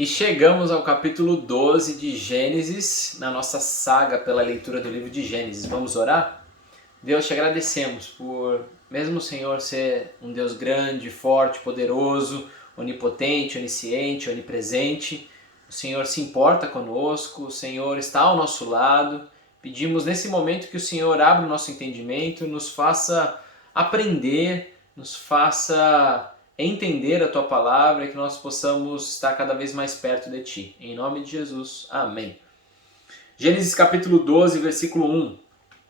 E chegamos ao capítulo 12 de Gênesis, na nossa saga pela leitura do livro de Gênesis. Vamos orar? Deus, te agradecemos por, mesmo o Senhor ser um Deus grande, forte, poderoso, onipotente, onisciente, onipresente, o Senhor se importa conosco, o Senhor está ao nosso lado. Pedimos nesse momento que o Senhor abra o nosso entendimento, nos faça aprender, nos faça entender a Tua Palavra e que nós possamos estar cada vez mais perto de Ti. Em nome de Jesus. Amém. Gênesis capítulo 12, versículo 1.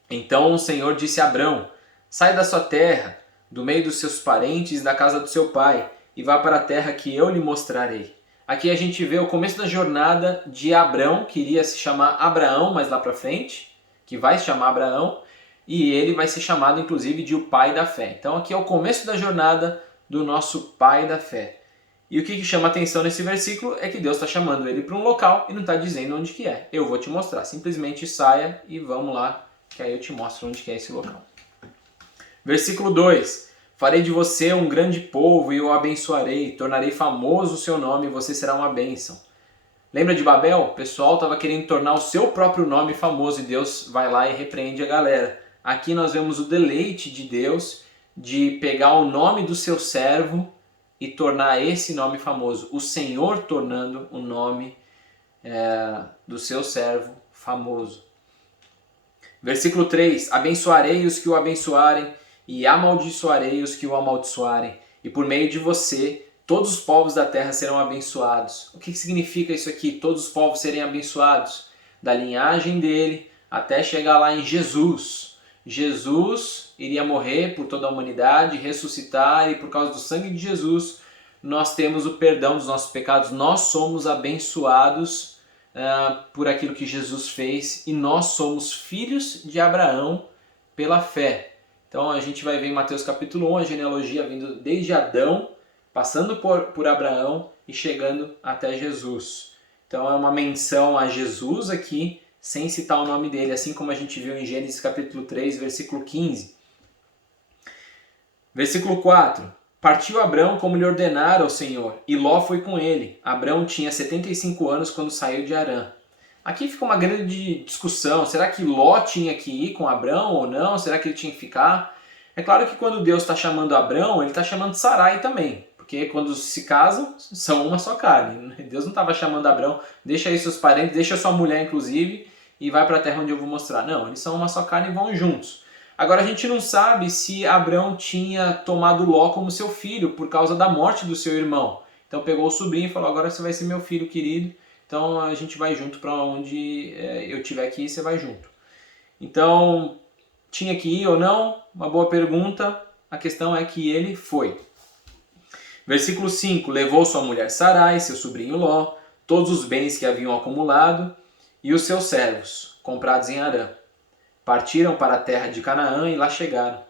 Então o Senhor disse a Abrão: sai da sua terra, do meio dos seus parentes e da casa do seu pai, e vá para a terra que eu lhe mostrarei. Aqui a gente vê o começo da jornada de Abrão, que iria se chamar Abraão mais lá para frente, que vai se chamar Abraão, e ele vai ser chamado inclusive de o pai da fé. Então aqui é o começo da jornada do nosso pai da fé. E o que chama atenção nesse versículo é que Deus está chamando ele para um local e não está dizendo onde que é. Eu vou te mostrar. Simplesmente saia e vamos lá, que aí eu te mostro onde que é esse local. Versículo 2. Farei de você um grande povo e o abençoarei. Tornarei famoso o seu nome e você será uma bênção. Lembra de Babel? O pessoal estava querendo tornar o seu próprio nome famoso e Deus vai lá e repreende a galera. Aqui nós vemos o deleite de Deus de pegar o nome do seu servo e tornar esse nome famoso. O Senhor tornando o nome do seu servo famoso. Versículo 3. Abençoarei os que o abençoarem e amaldiçoarei os que o amaldiçoarem. E por meio de você, todos os povos da terra serão abençoados. O que significa isso aqui? Todos os povos serem abençoados? Da linhagem dele até chegar lá em Jesus. Jesus iria morrer por toda a humanidade, ressuscitar, e por causa do sangue de Jesus nós temos o perdão dos nossos pecados. Nós somos abençoados por aquilo que Jesus fez e nós somos filhos de Abraão pela fé. Então a gente vai ver em Mateus capítulo 1 a genealogia vindo desde Adão, passando por Abraão e chegando até Jesus. Então é uma menção a Jesus aqui, sem citar o nome dele, assim como a gente viu em Gênesis capítulo 3, versículo 15. Versículo 4. Partiu Abrão como lhe ordenara o Senhor, e Ló foi com ele. Abrão tinha 75 anos quando saiu de Harã. Aqui fica uma grande discussão. Será que Ló tinha que ir com Abrão ou não? Será que ele tinha que ficar? É claro que quando Deus está chamando Abrão, ele está chamando Sarai também. Porque quando se casam, são uma só carne. Deus não estava chamando Abrão, deixa aí seus parentes, deixa sua mulher inclusive, e vai para a terra onde eu vou mostrar. Não, eles são uma só carne e vão juntos. Agora a gente não sabe se Abrão tinha tomado Ló como seu filho por causa da morte do seu irmão. Então pegou o sobrinho e falou: agora você vai ser meu filho querido, então a gente vai junto para onde eu tiver que ir, você vai junto. Então, tinha que ir ou não? Uma boa pergunta. A questão é que ele foi. Versículo 5. Levou sua mulher Sarai, seu sobrinho Ló, todos os bens que haviam acumulado e os seus servos, comprados em Harã. Partiram para a terra de Canaã e lá chegaram.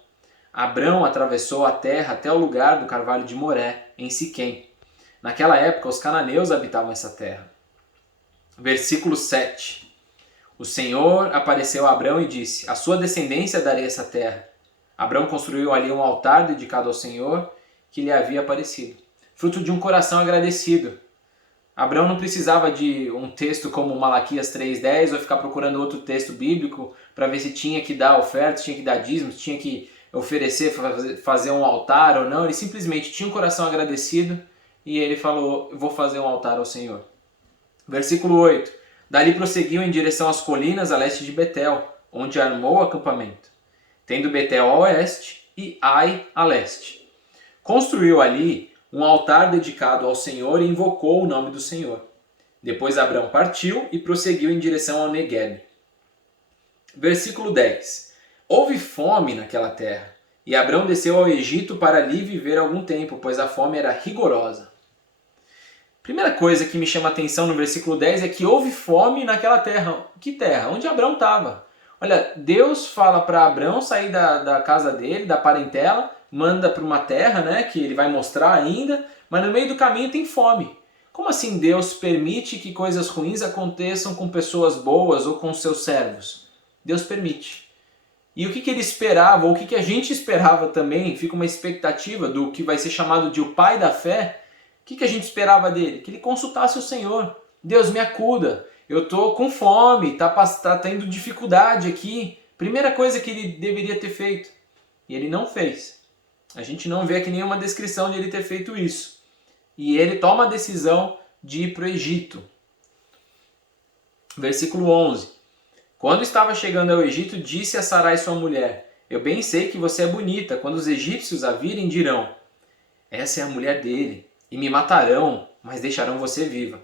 Abrão atravessou a terra até o lugar do carvalho de Moré, em Siquém. Naquela época, os cananeus habitavam essa terra. Versículo 7. O Senhor apareceu a Abrão e disse: a sua descendência darei essa terra. Abrão construiu ali um altar dedicado ao Senhor que lhe havia aparecido. Fruto de um coração agradecido. Abrão não precisava de um texto como Malaquias 3:10 ou ficar procurando outro texto bíblico para ver se tinha que dar ofertas, tinha que dar dízimos, tinha que oferecer, fazer um altar ou não. Ele simplesmente tinha um coração agradecido e ele falou: vou fazer um altar ao Senhor. Versículo 8. Dali prosseguiu em direção às colinas a leste de Betel, onde armou o acampamento, tendo Betel a oeste e Ai a leste. Construiu ali um altar dedicado ao Senhor e invocou o nome do Senhor. Depois Abrão partiu e prosseguiu em direção ao Neguebe. Versículo 10. Houve fome naquela terra, e Abrão desceu ao Egito para ali viver algum tempo, pois a fome era rigorosa. Primeira coisa que me chama a atenção no versículo 10 é que houve fome naquela terra. Que terra? Onde Abrão estava. Olha, Deus fala para Abrão sair da casa dele, da parentela, manda para uma terra, né, que ele vai mostrar ainda, mas no meio do caminho tem fome. Como assim Deus permite que coisas ruins aconteçam com pessoas boas ou com seus servos? Deus permite. E o que ele esperava, ou o que a gente esperava também, fica uma expectativa do que vai ser chamado de o pai da fé, que a gente esperava dele? Que ele consultasse o Senhor. Deus, me acuda, eu estou com fome, tá tendo dificuldade aqui. Primeira coisa que ele deveria ter feito. E ele não fez. A gente não vê aqui nenhuma descrição de ele ter feito isso. E ele toma a decisão de ir para o Egito. Versículo 11. Quando estava chegando ao Egito, disse a Sarai sua mulher: eu bem sei que você é bonita. Quando os egípcios a virem, dirão: essa é a mulher dele, e me matarão, mas deixarão você viva.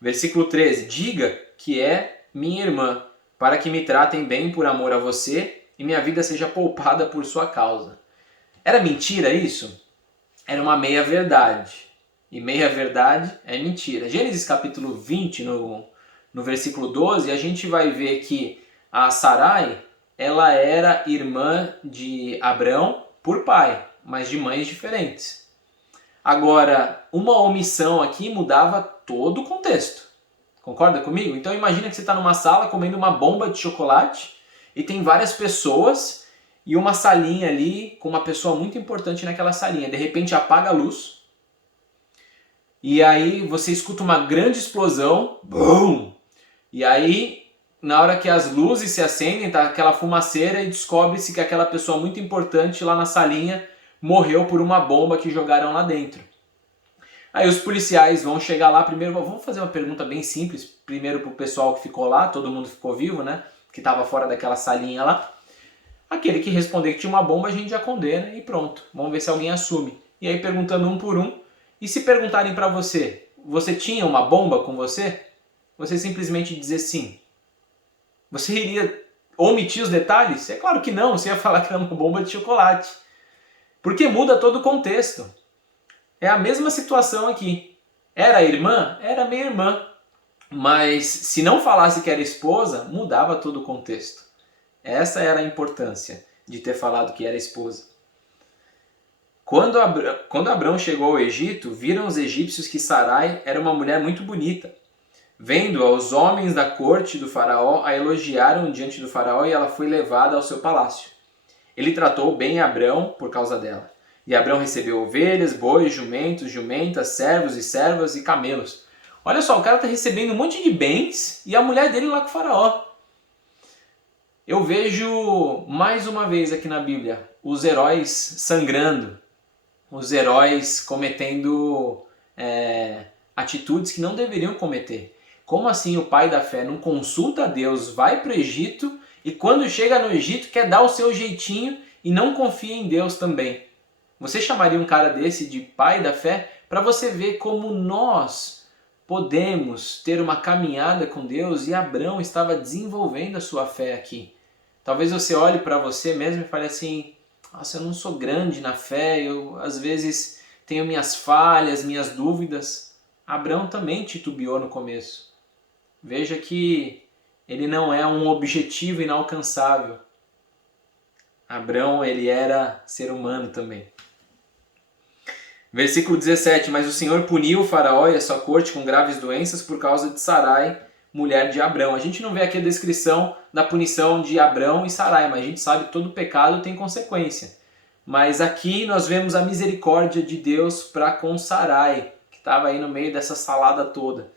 Versículo 13. Diga que é minha irmã, para que me tratem bem por amor a você, e minha vida seja poupada por sua causa. Era mentira isso? Era uma meia-verdade. E meia-verdade é mentira. Gênesis capítulo 20, no versículo 12, a gente vai ver que a Sarai, ela era irmã de Abrão por pai, mas de mães diferentes. Agora, uma omissão aqui mudava todo o contexto. Concorda comigo? Então imagina que você está numa sala comendo uma bomba de chocolate e tem várias pessoas e uma salinha ali com uma pessoa muito importante naquela salinha. De repente apaga a luz e aí você escuta uma grande explosão. Bum! E aí, na hora que as luzes se acendem, tá aquela fumaceira e descobre-se que aquela pessoa muito importante lá na salinha morreu por uma bomba que jogaram lá dentro. Aí os policiais vão chegar lá primeiro, vamos fazer uma pergunta bem simples, primeiro pro pessoal que ficou lá, todo mundo ficou vivo, né? Que estava fora daquela salinha lá. Aquele que responder que tinha uma bomba, a gente já condena e pronto. Vamos ver se alguém assume. E aí perguntando um por um. E se perguntarem para você, você tinha uma bomba com você? Você simplesmente dizer sim. Você iria omitir os detalhes? É claro que não, você ia falar que era uma bomba de chocolate. Porque muda todo o contexto. É a mesma situação aqui. Era a irmã? Era minha irmã. Mas se não falasse que era esposa, mudava todo o contexto. Essa era a importância de ter falado que era esposa. Quando Abrão chegou ao Egito, viram os egípcios que Sarai era uma mulher muito bonita. Vendo-a, os homens da corte do faraó a elogiaram diante do faraó e ela foi levada ao seu palácio. Ele tratou bem Abrão por causa dela. E Abrão recebeu ovelhas, bois, jumentos, jumentas, servos e servas e camelos. Olha só, o cara está recebendo um monte de bens e a mulher dele lá com o faraó. Eu vejo mais uma vez aqui na Bíblia os heróis sangrando, os heróis cometendo atitudes que não deveriam cometer. Como assim o pai da fé não consulta a Deus, vai para o Egito e quando chega no Egito quer dar o seu jeitinho e não confia em Deus também? Você chamaria um cara desse de pai da fé? Para você ver como nós podemos ter uma caminhada com Deus e Abrão estava desenvolvendo a sua fé aqui. Talvez você olhe para você mesmo e fale assim: nossa, eu não sou grande na fé, eu às vezes tenho minhas falhas, minhas dúvidas. Abrão também titubeou no começo. Veja que ele não é um objetivo inalcançável. Abrão, ele era ser humano também. Versículo 17. Mas o Senhor puniu o faraó e a sua corte com graves doenças por causa de Sarai, mulher de Abrão. A gente não vê aqui a descrição da punição de Abrão e Sarai, mas a gente sabe que todo pecado tem consequência. Mas aqui nós vemos a misericórdia de Deus para com Sarai, que estava aí no meio dessa salada toda.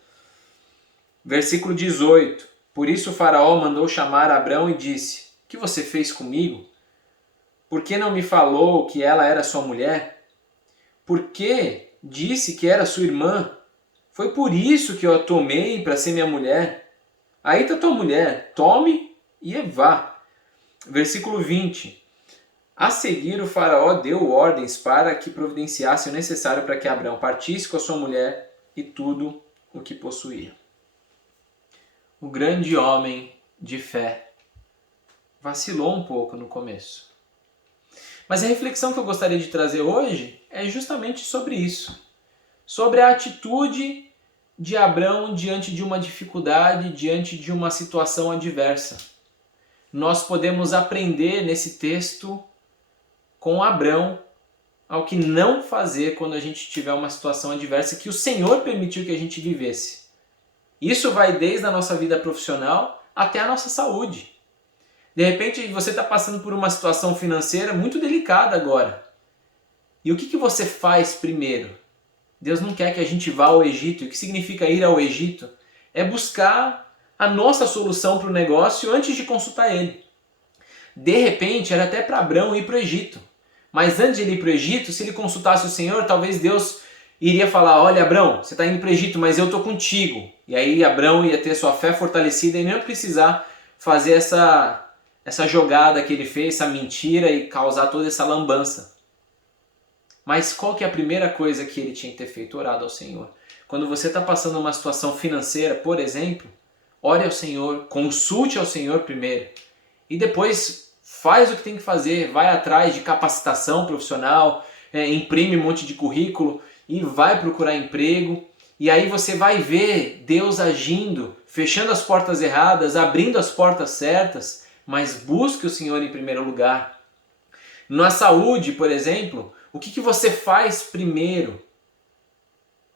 Versículo 18. Por isso o faraó mandou chamar Abrão e disse: o que você fez comigo? Por que não me falou que ela era sua mulher? Por que disse que era sua irmã? Foi por isso que eu a tomei para ser minha mulher. Aí está tua mulher, tome e vá. Versículo 20. A seguir o faraó deu ordens para que providenciasse o necessário para que Abrão partisse com a sua mulher e tudo o que possuía. O grande homem de fé vacilou um pouco no começo. Mas a reflexão que eu gostaria de trazer hoje é justamente sobre isso. Sobre a atitude de Abrão diante de uma dificuldade, diante de uma situação adversa. Nós podemos aprender nesse texto com Abrão ao que não fazer quando a gente tiver uma situação adversa que o Senhor permitiu que a gente vivesse. Isso vai desde a nossa vida profissional até a nossa saúde. De repente você está passando por uma situação financeira muito delicada agora. E o que você faz primeiro? Deus não quer que a gente vá ao Egito. E o que significa ir ao Egito? É buscar a nossa solução para o negócio antes de consultar ele. De repente, era até para Abrão ir para o Egito. Mas antes de ele ir para o Egito, se ele consultasse o Senhor, talvez Deus iria falar: olha, Abrão, você está indo para o Egito, mas eu estou contigo. E aí Abrão ia ter sua fé fortalecida e não ia precisar fazer essa jogada que ele fez, essa mentira e causar toda essa lambança. Mas qual que é a primeira coisa que ele tinha que ter feito? Orado ao Senhor. Quando você está passando uma situação financeira, por exemplo, ore ao Senhor, consulte ao Senhor primeiro. E depois faz o que tem que fazer, vai atrás de capacitação profissional, imprime um monte de currículo e vai procurar emprego. E aí você vai ver Deus agindo, fechando as portas erradas, abrindo as portas certas, mas busque o Senhor em primeiro lugar. Na saúde, por exemplo, o que você faz primeiro?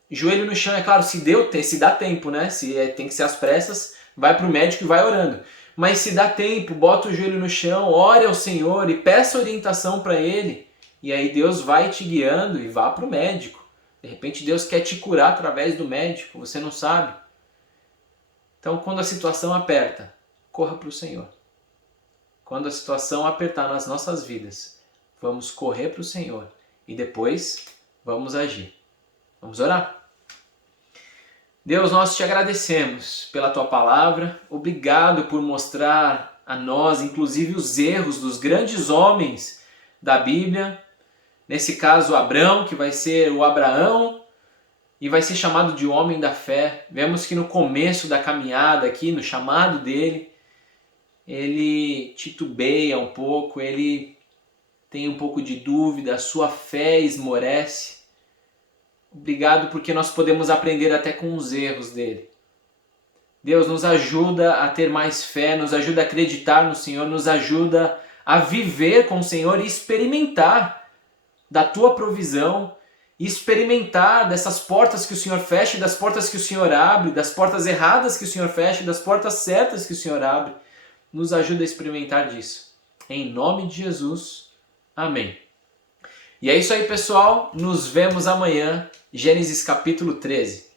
Joelho no chão, é claro, se dá tempo, né? Se tem que ser às pressas, vai para o médico e vai orando. Mas se dá tempo, bota o joelho no chão, ore ao Senhor e peça orientação para Ele. E aí Deus vai te guiando e vá para o médico. De repente Deus quer te curar através do médico, você não sabe. Então quando a situação aperta, corra para o Senhor. Quando a situação apertar nas nossas vidas, vamos correr para o Senhor e depois vamos agir. Vamos orar? Deus, nós te agradecemos pela tua palavra, obrigado por mostrar a nós, inclusive, os erros dos grandes homens da Bíblia, nesse caso Abrão, que vai ser o Abraão e vai ser chamado de homem da fé. Vemos que no começo da caminhada aqui, no chamado dele, ele titubeia um pouco, ele tem um pouco de dúvida, a sua fé esmorece. Obrigado porque nós podemos aprender até com os erros dele. Deus, nos ajuda a ter mais fé, nos ajuda a acreditar no Senhor, nos ajuda a viver com o Senhor e experimentar da tua provisão, e experimentar dessas portas que o Senhor fecha, das portas que o Senhor abre, das portas erradas que o Senhor fecha, das portas certas que o Senhor abre. Nos ajuda a experimentar disso. Em nome de Jesus. Amém. E é isso aí, pessoal. Nos vemos amanhã. Gênesis capítulo 13.